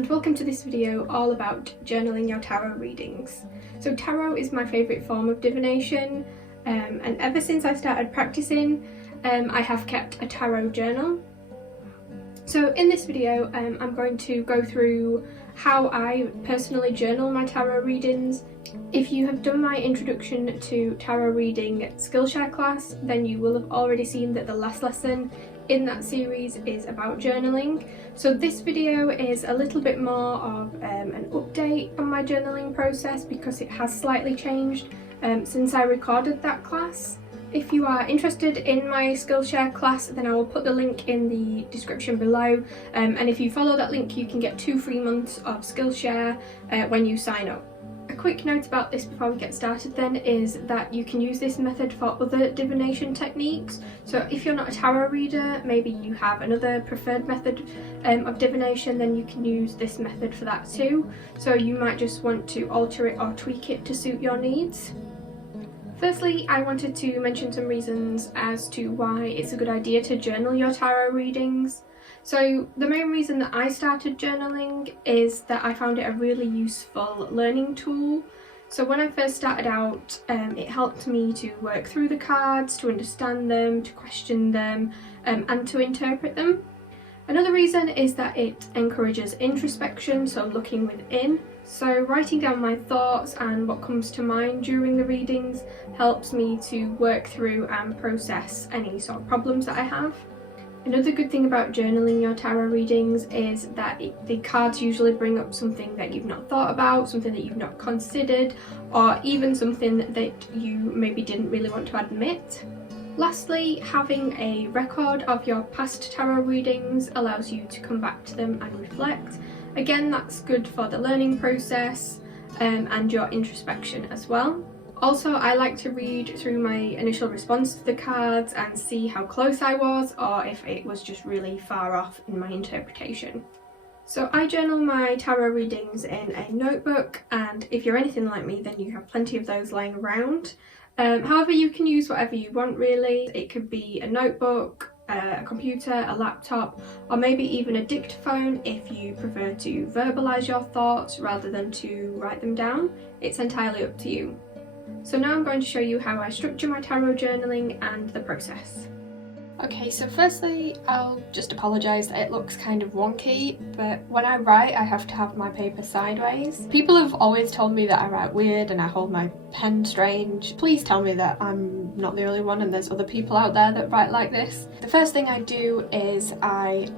and welcome to this video all about journaling your tarot readings. So tarot is my favourite form of divination, and ever since I started practicing I have kept a tarot journal. So in this video I'm going to go through how I personally journal my tarot readings. If you have done my introduction to tarot reading SkillShare class, then you will have already seen that the last lesson in that series is about journaling. So this video is a little bit more of an update on my journaling process because it has slightly changed since I recorded that class. If you are interested in my SkillShare class, then I will put the link in the description below, and if you follow that link you can get 2 free months of SkillShare when you sign up. A quick note about this before we get started then is that you can use this method for other divination techniques. So if you're not a tarot reader, maybe you have another preferred method of divination, then you can use this method for that too. So you might just want to alter it or tweak it to suit your needs. Firstly, I wanted to mention some reasons as to why it's a good idea to journal your tarot readings. So the main reason that I started journaling is that I found it a really useful learning tool. So when I first started out, it helped me to work through the cards, to understand them, to question them, and to interpret them. Another reason is that it encourages introspection, so looking within. So writing down my thoughts and what comes to mind during the readings helps me to work through and process any sort of problems that I have. Another good thing about journaling your tarot readings is that the cards usually bring up something that you've not thought about, something that you've not considered, or even something that you maybe didn't really want to admit. Lastly, having a record of your past tarot readings allows you to come back to them and reflect. Again, that's good for the learning process and your introspection as well. Also, I like to read through my initial response to the cards and see how close I was, or if it was just really far off in my interpretation. So I journal my tarot readings in a notebook, and if you're anything like me then you have plenty of those lying around. However, you can use whatever you want really. It could be a notebook, a computer, a laptop, or maybe even a dictaphone if you prefer to verbalise your thoughts rather than to write them down. It's entirely up to you. So now I'm going to show you how I structure my tarot journaling and the process. Okay, so firstly I'll just apologise that it looks kind of wonky, but when I write I have to have my paper sideways. People have always told me that I write weird and I hold my pen strange. Please tell me that I'm not the only one and there's other people out there that write like this. The first thing I do is I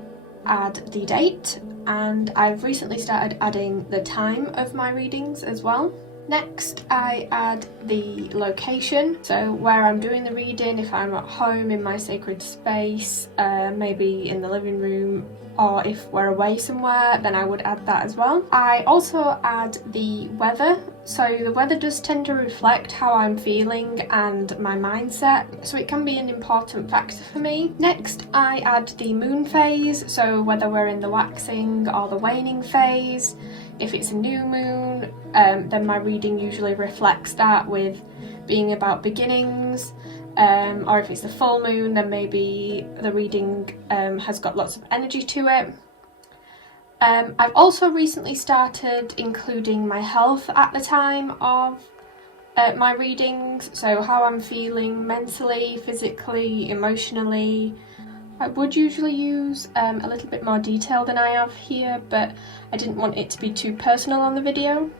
add the date, and I've recently started adding the time of my readings as well. Next, I add the location, so where I'm doing the reading, if I'm at home in my sacred space, maybe in the living room, or if we're away somewhere, then I would add that as well. I also add the weather, so the weather does tend to reflect how I'm feeling and my mindset, so it can be an important factor for me. Next, I add the moon phase, so whether we're in the waxing or the waning phase. If it's a new moon, then my reading usually reflects that, with being about beginnings, or if it's a full moon then maybe the reading has got lots of energy to it. I've also recently started including my health at the time of my readings, so how I'm feeling mentally, physically, emotionally. I would usually use a little bit more detail than I have here, but I didn't want it to be too personal on the video.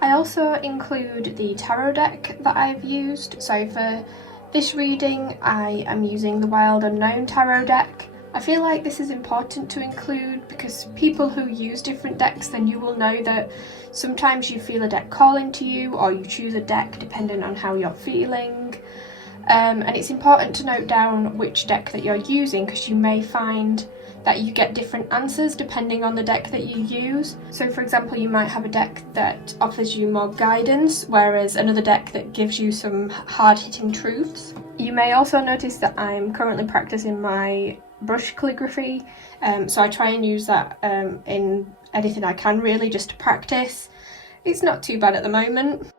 I also include the tarot deck that I've used, so for this reading I am using the Wild Unknown tarot deck. I feel like this is important to include because people who use different decks, then you will know that sometimes you feel a deck calling to you, or you choose a deck depending on how you're feeling. And it's important to note down which deck that you're using, because you may find that you get different answers depending on the deck that you use. So for example, you might have a deck that offers you more guidance, whereas another deck that gives you some hard-hitting truths. You may also notice that I'm currently practicing my brush calligraphy, so I try and use that in anything I can really, just to practice. It's not too bad at the moment.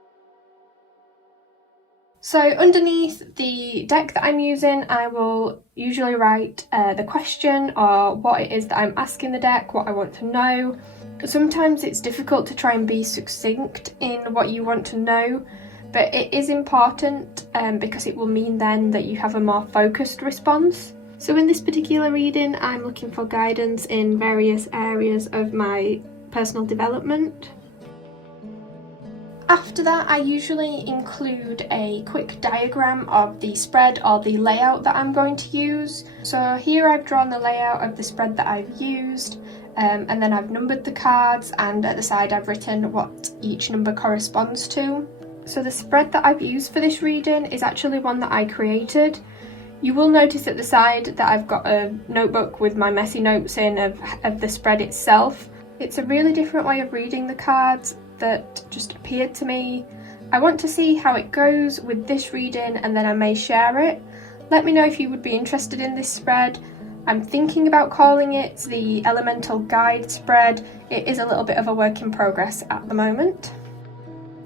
So underneath the deck that I'm using, I will usually write the question or what it is that I'm asking the deck, what I want to know. Sometimes it's difficult to try and be succinct in what you want to know, but it is important because it will mean then that you have a more focused response. So in this particular reading, I'm looking for guidance in various areas of my personal development. After that, I usually include a quick diagram of the spread or the layout that I'm going to use. So here I've drawn the layout of the spread that I've used, and then I've numbered the cards, and at the side I've written what each number corresponds to. So the spread that I've used for this reading is actually one that I created. You will notice at the side that I've got a notebook with my messy notes in of the spread itself. It's a really different way of reading the cards that just appeared to me. I want to see how it goes with this reading, and then I may share it. Let me know if you would be interested in this spread. I'm thinking about calling it the Elemental Guide spread. It is a little bit of a work in progress at the moment.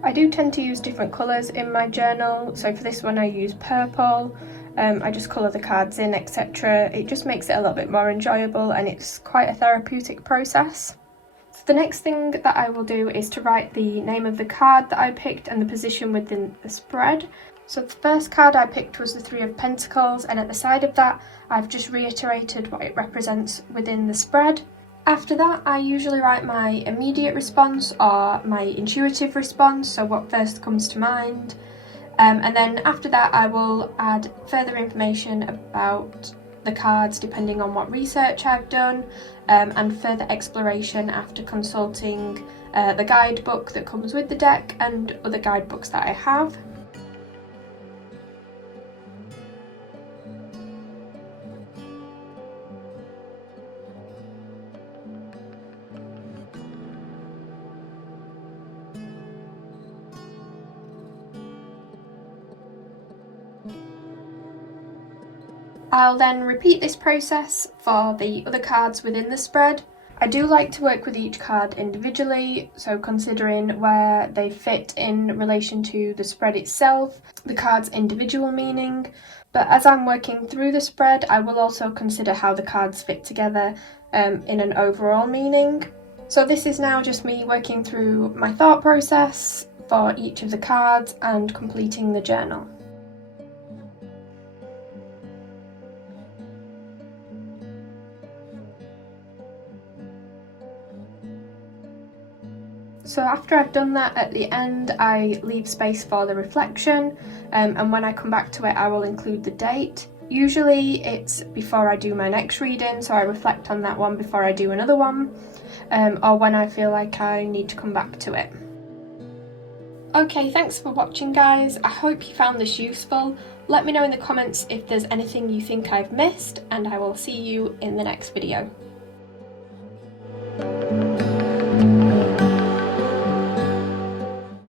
I do tend to use different colours in my journal, so for this one I use purple. I just colour the cards in, etc. It just makes it a little bit more enjoyable, and it's quite a therapeutic process. The next thing that I will do is to write the name of the card that I picked and the position within the spread. So the first card I picked was the Three of Pentacles, and at the side of that I've just reiterated what it represents within the spread. After that, I usually write my immediate response or my intuitive response, so what first comes to mind. And then after that I will add further information about the cards depending on what research I've done, and further exploration after consulting the guidebook that comes with the deck and other guidebooks that I have. I'll then repeat this process for the other cards within the spread. I do like to work with each card individually, so considering where they fit in relation to the spread itself, the card's individual meaning. But as I'm working through the spread, I will also consider how the cards fit together in an overall meaning. So this is now just me working through my thought process for each of the cards and completing the journal. So after I've done that, at the end I leave space for the reflection, and when I come back to it I will include the date. Usually it's before I do my next reading, so I reflect on that one before I do another one, or when I feel like I need to come back to it. Okay, thanks for watching guys. I hope you found this useful. Let me know in the comments if there's anything you think I've missed, and I will see you in the next video.